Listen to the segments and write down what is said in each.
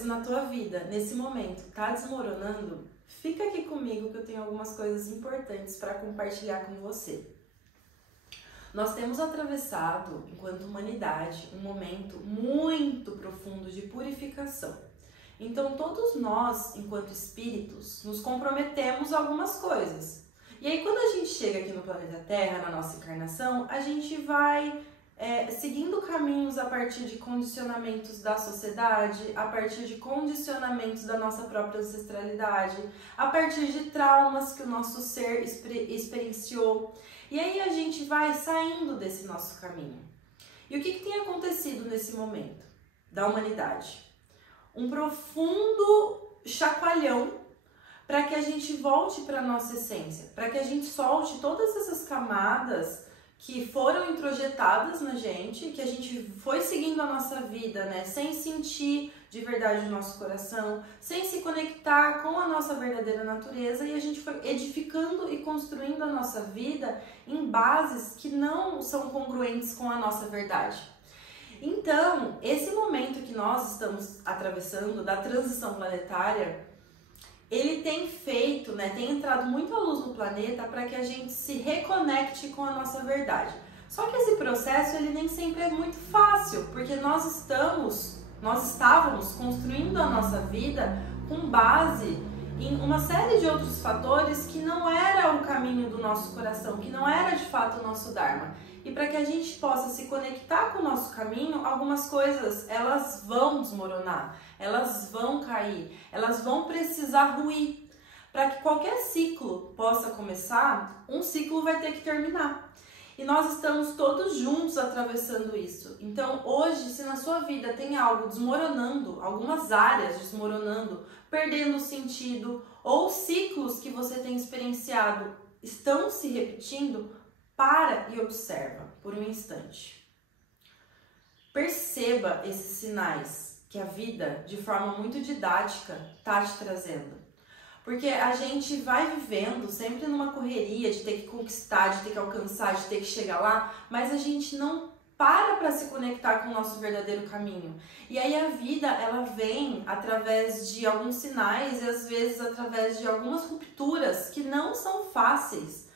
coisas na tua vida, nesse momento, tá desmoronando, fica aqui comigo que eu tenho algumas coisas importantes para compartilhar com você. Nós temos atravessado, enquanto humanidade, um momento muito profundo de purificação. Então, todos nós, enquanto espíritos, nos comprometemos a algumas coisas. E aí, quando a gente chega aqui no planeta Terra, na nossa encarnação, a gente vai seguindo caminhos a partir de condicionamentos da sociedade, a partir de condicionamentos da nossa própria ancestralidade, a partir de traumas que o nosso ser experienciou. E aí a gente vai saindo desse nosso caminho. E o que tem acontecido nesse momento da humanidade? Um profundo chacoalhão para que a gente volte para a nossa essência, para que a gente solte todas essas camadas que foram introjetadas na gente, que a gente foi seguindo a nossa vida, né, sem sentir de verdade o nosso coração, sem se conectar com a nossa verdadeira natureza, e a gente foi edificando e construindo a nossa vida em bases que não são congruentes com a nossa verdade. Então, esse momento que nós estamos atravessando da transição planetária, ele tem feito, né, tem entrado muita luz no planeta para que a gente se reconecte com a nossa verdade. Só que esse processo, ele nem sempre é muito fácil, porque nós estávamos construindo a nossa vida com base em uma série de outros fatores que não era o caminho do nosso coração, que não era de fato o nosso Dharma. E para que a gente possa se conectar com o nosso caminho, algumas coisas, elas vão desmoronar, elas vão cair, elas vão precisar ruir. Para que qualquer ciclo possa começar, um ciclo vai ter que terminar. E nós estamos todos juntos atravessando isso. Então, hoje, se na sua vida tem algo desmoronando, algumas áreas desmoronando, perdendo o sentido, ou ciclos que você tem experienciado estão se repetindo, para e observa por um instante. Perceba esses sinais que a vida, de forma muito didática, está te trazendo. Porque a gente vai vivendo sempre numa correria de ter que conquistar, de ter que alcançar, de ter que chegar lá, mas a gente não para se conectar com o nosso verdadeiro caminho. E aí a vida, ela vem através de alguns sinais e às vezes através de algumas rupturas que não são fáceis.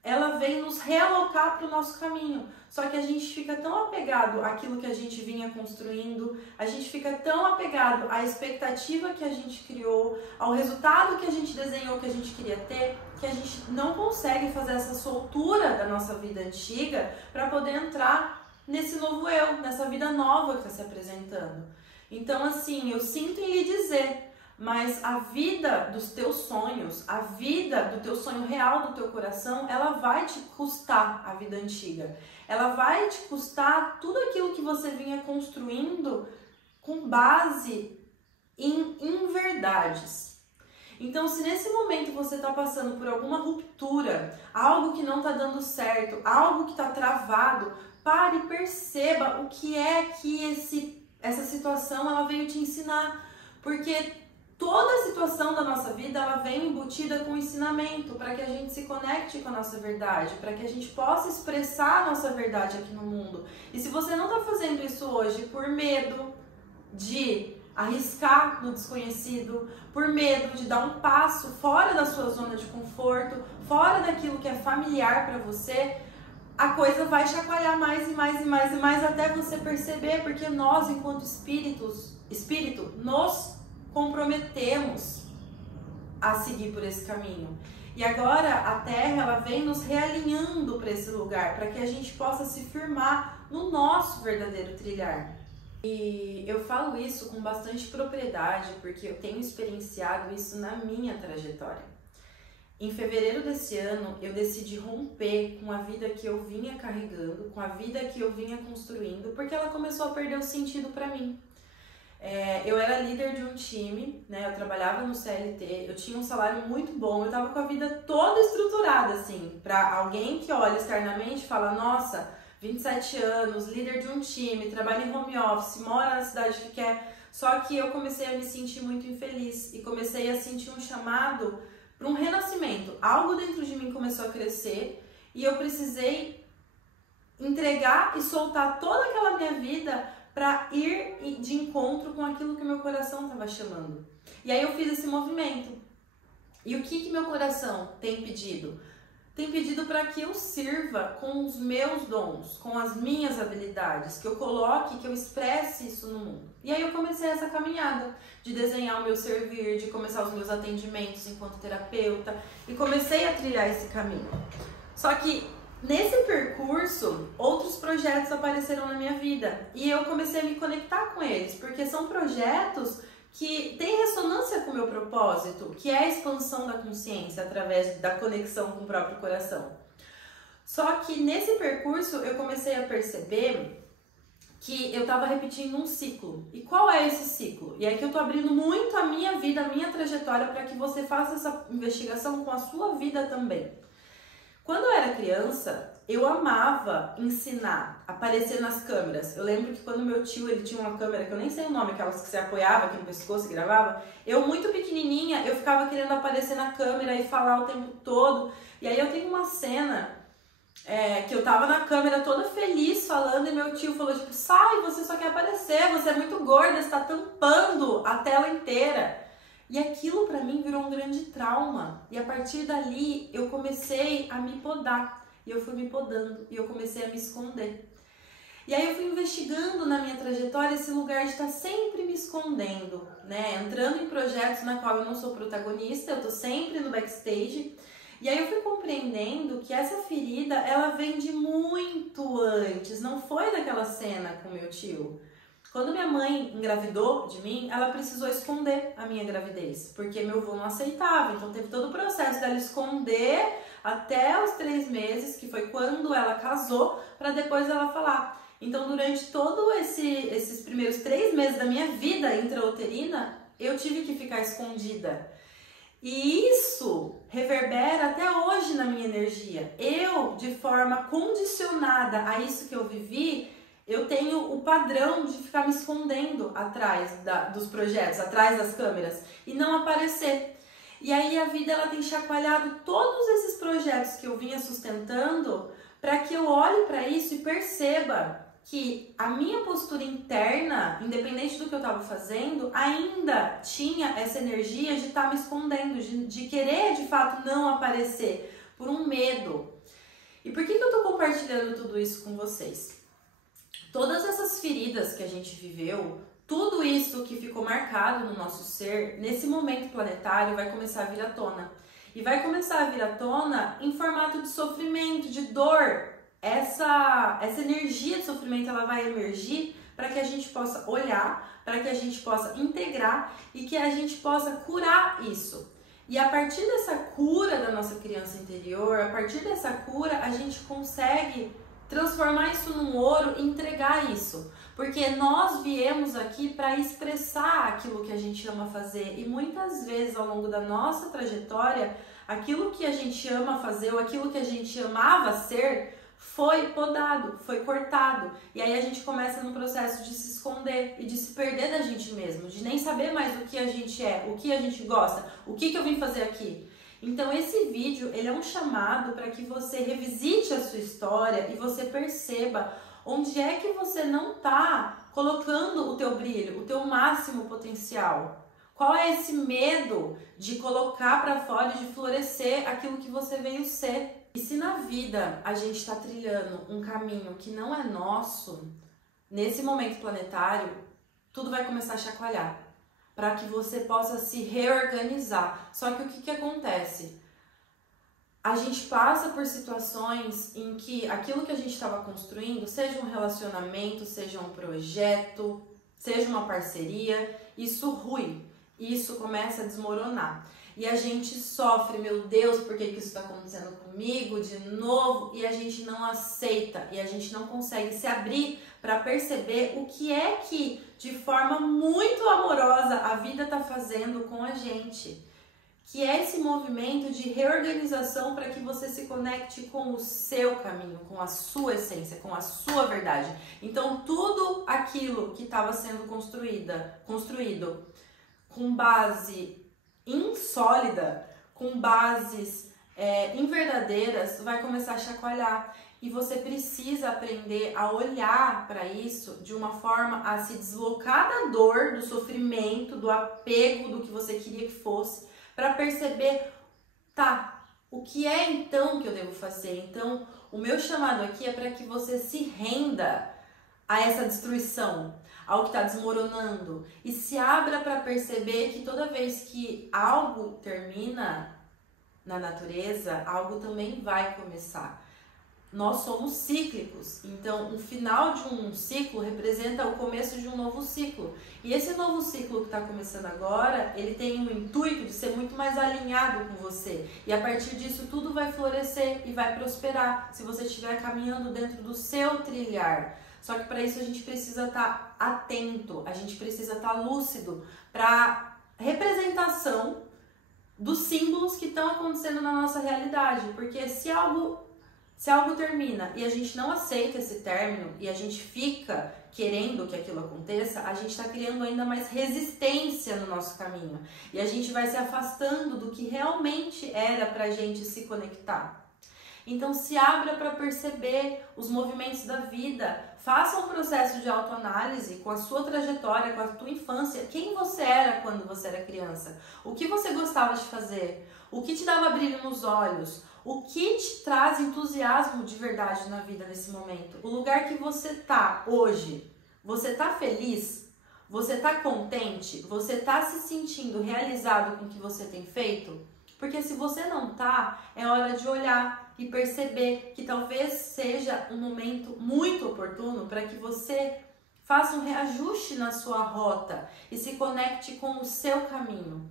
Ela vem nos realocar para o nosso caminho. Só que a gente fica tão apegado àquilo que a gente vinha construindo, a gente fica tão apegado à expectativa que a gente criou, ao resultado que a gente desenhou, que a gente queria ter, que a gente não consegue fazer essa soltura da nossa vida antiga para poder entrar nesse novo eu, nessa vida nova que está se apresentando. Então, assim, eu sinto em lhe dizer, mas a vida dos teus sonhos, a vida do teu sonho real do teu coração, ela vai te custar a vida antiga. Ela vai te custar tudo aquilo que você vinha construindo com base em inverdades. Então, se nesse momento você está passando por alguma ruptura, algo que não está dando certo, algo que está travado, pare e perceba o que é que essa situação ela veio te ensinar. Porque toda a situação da nossa vida, ela vem embutida com ensinamento para que a gente se conecte com a nossa verdade, para que a gente possa expressar a nossa verdade aqui no mundo. E se você não está fazendo isso hoje por medo de arriscar no desconhecido, por medo de dar um passo fora da sua zona de conforto, fora daquilo que é familiar para você, a coisa vai chacoalhar mais e mais e mais e mais até você perceber, porque nós, enquanto espírito, nos comprometemos a seguir por esse caminho. E agora a Terra, ela vem nos realinhando para esse lugar, para que a gente possa se firmar no nosso verdadeiro trilhar. E eu falo isso com bastante propriedade, porque eu tenho experienciado isso na minha trajetória. Em fevereiro desse ano, eu decidi romper com a vida que eu vinha carregando, com a vida que eu vinha construindo, porque ela começou a perder o sentido para mim. Eu era líder de um time, né? Eu trabalhava no CLT, eu tinha um salário muito bom, eu tava com a vida toda estruturada, assim, para alguém que olha externamente e fala, nossa, 27 anos, líder de um time, trabalha em home office, mora na cidade que quer. Só que eu comecei a me sentir muito infeliz e comecei a sentir um chamado para um renascimento. Algo dentro de mim começou a crescer e eu precisei entregar e soltar toda aquela minha vida para ir de encontro com aquilo que o meu coração estava chamando. E aí eu fiz esse movimento. E o que meu coração tem pedido? Tem pedido para que eu sirva com os meus dons, com as minhas habilidades, que eu coloque, que eu expresse isso no mundo. E aí eu comecei essa caminhada de desenhar o meu servir, de começar os meus atendimentos enquanto terapeuta, e comecei a trilhar esse caminho. Só que nesse percurso, outros projetos apareceram na minha vida e eu comecei a me conectar com eles, porque são projetos que têm ressonância com o meu propósito, que é a expansão da consciência através da conexão com o próprio coração. Só que nesse percurso eu comecei a perceber que eu estava repetindo um ciclo. E qual é esse ciclo? E é que eu estou abrindo muito a minha vida, a minha trajetória, para que você faça essa investigação com a sua vida também. Quando eu era criança, eu amava ensinar, aparecer nas câmeras. Eu lembro que quando meu tio, ele tinha uma câmera, que eu nem sei o nome, aquelas que você apoiava aqui no pescoço e gravava, eu muito pequenininha, eu ficava querendo aparecer na câmera e falar o tempo todo. E aí eu tenho uma cena que eu tava na câmera toda feliz falando e meu tio falou tipo, sai, você só quer aparecer, você é muito gorda, você tá tampando a tela inteira. E aquilo pra mim virou um grande trauma. E a partir dali eu comecei a me podar. E eu fui me podando. E eu comecei a me esconder. E aí eu fui investigando na minha trajetória esse lugar de estar sempre me escondendo, né? Entrando em projetos na qual eu não sou protagonista, eu tô sempre no backstage. E aí eu fui compreendendo que essa ferida, ela vem de muito antes. Não foi daquela cena com meu tio. Quando minha mãe engravidou de mim, ela precisou esconder a minha gravidez, porque meu avô não aceitava. Então teve todo o processo dela esconder até os 3 meses, que foi quando ela casou, para depois ela falar. Então durante todos esses primeiros 3 meses da minha vida intrauterina, eu tive que ficar escondida. E isso reverbera até hoje na minha energia. Eu, de forma condicionada a isso que eu vivi, eu tenho o padrão de ficar me escondendo atrás dos projetos, atrás das câmeras e não aparecer. E aí a vida ela tem chacoalhado todos esses projetos que eu vinha sustentando para que eu olhe para isso e perceba que a minha postura interna, independente do que eu estava fazendo, ainda tinha essa energia de estar me escondendo, de querer de fato não aparecer, por um medo. E por que eu estou compartilhando tudo isso com vocês? Todas essas feridas que a gente viveu, tudo isso que ficou marcado no nosso ser, nesse momento planetário, vai começar a vir à tona. E vai começar a vir à tona em formato de sofrimento, de dor. Essa energia de sofrimento, ela vai emergir para que a gente possa olhar, para que a gente possa integrar e que a gente possa curar isso. E a partir dessa cura da nossa criança interior, a partir dessa cura, a gente consegue transformar isso num ouro e entregar isso. Porque nós viemos aqui para expressar aquilo que a gente ama fazer. E muitas vezes ao longo da nossa trajetória, aquilo que a gente ama fazer ou aquilo que a gente amava ser foi podado, foi cortado. E aí a gente começa num processo de se esconder e de se perder da gente mesmo, de nem saber mais o que a gente é, o que a gente gosta, o que eu vim fazer aqui. Então esse vídeo, ele é um chamado para que você revisite a sua história e você perceba onde é que você não está colocando o teu brilho, o teu máximo potencial. Qual é esse medo de colocar para fora e de florescer aquilo que você veio ser? E se na vida a gente está trilhando um caminho que não é nosso, nesse momento planetário, tudo vai começar a chacoalhar, para que você possa se reorganizar. Só que o que acontece? A gente passa por situações em que aquilo que a gente estava construindo, seja um relacionamento, seja um projeto, seja uma parceria, isso rui, isso começa a desmoronar. E a gente sofre, meu Deus, por que isso está acontecendo comigo de novo? E a gente não aceita, e a gente não consegue se abrir para perceber o que é que, de forma muito amorosa, a vida está fazendo com a gente. Que é esse movimento de reorganização para que você se conecte com o seu caminho, com a sua essência, com a sua verdade. Então, tudo aquilo que estava sendo construído com base insólida, com bases inverdadeiras, vai começar a chacoalhar. E você precisa aprender a olhar para isso de uma forma a se deslocar da dor, do sofrimento, do apego, do que você queria que fosse, para perceber, tá, o que é então que eu devo fazer? Então, o meu chamado aqui é para que você se renda a essa destruição, ao que está desmoronando, e se abra para perceber que toda vez que algo termina na natureza, algo também vai começar. Nós somos cíclicos, então o final de um ciclo representa o começo de um novo ciclo. E esse novo ciclo que está começando agora, ele tem o intuito de ser muito mais alinhado com você. E a partir disso tudo vai florescer e vai prosperar, se você estiver caminhando dentro do seu trilhar. Só que para isso a gente precisa estar atento, a gente precisa estar lúcido para representação dos símbolos que estão acontecendo na nossa realidade. Porque se algo termina e a gente não aceita esse término e a gente fica querendo que aquilo aconteça, a gente está criando ainda mais resistência no nosso caminho. E a gente vai se afastando do que realmente era para a gente se conectar. Então se abra para perceber os movimentos da vida, faça um processo de autoanálise com a sua trajetória, com a tua infância, quem você era quando você era criança, o que você gostava de fazer, o que te dava brilho nos olhos, o que te traz entusiasmo de verdade na vida nesse momento, o lugar que você tá hoje, você tá feliz? Você tá contente? Você tá se sentindo realizado com o que você tem feito? Porque se você não tá, é hora de olhar e perceber que talvez seja um momento muito oportuno para que você faça um reajuste na sua rota e se conecte com o seu caminho.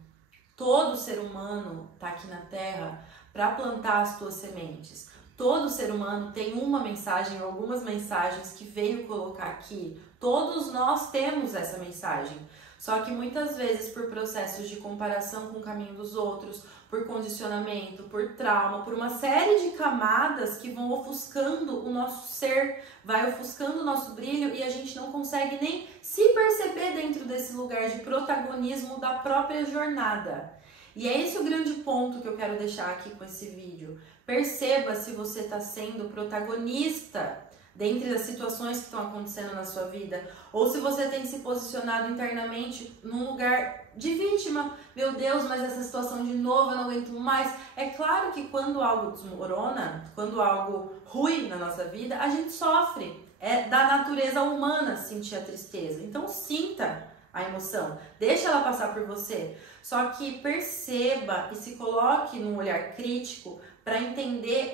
Todo ser humano está aqui na Terra para plantar as tuas sementes. Todo ser humano tem uma mensagem, algumas mensagens que veio colocar aqui. Todos nós temos essa mensagem. Só que muitas vezes por processos de comparação com o caminho dos outros, por condicionamento, por trauma, por uma série de camadas que vão ofuscando o nosso ser, vai ofuscando o nosso brilho e a gente não consegue nem se perceber dentro desse lugar de protagonismo da própria jornada. E é esse o grande ponto que eu quero deixar aqui com esse vídeo. Perceba se você está sendo protagonista dentre das situações que estão acontecendo na sua vida, ou se você tem se posicionado internamente num lugar de vítima. Meu Deus, mas essa situação de novo, eu não aguento mais. É claro que quando algo desmorona, quando algo ruim na nossa vida, a gente sofre. É da natureza humana sentir a tristeza. Então sinta a emoção, deixa ela passar por você. Só que perceba e se coloque num olhar crítico para entender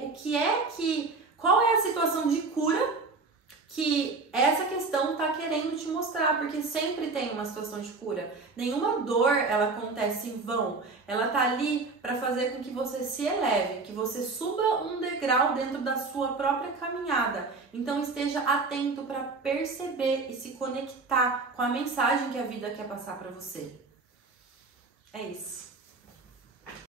qual é a situação de cura que essa questão está querendo te mostrar, porque sempre tem uma situação de cura. Nenhuma dor ela acontece em vão. Ela tá ali para fazer com que você se eleve, que você suba um degrau dentro da sua própria caminhada. Então esteja atento para perceber e se conectar com a mensagem que a vida quer passar para você. É isso.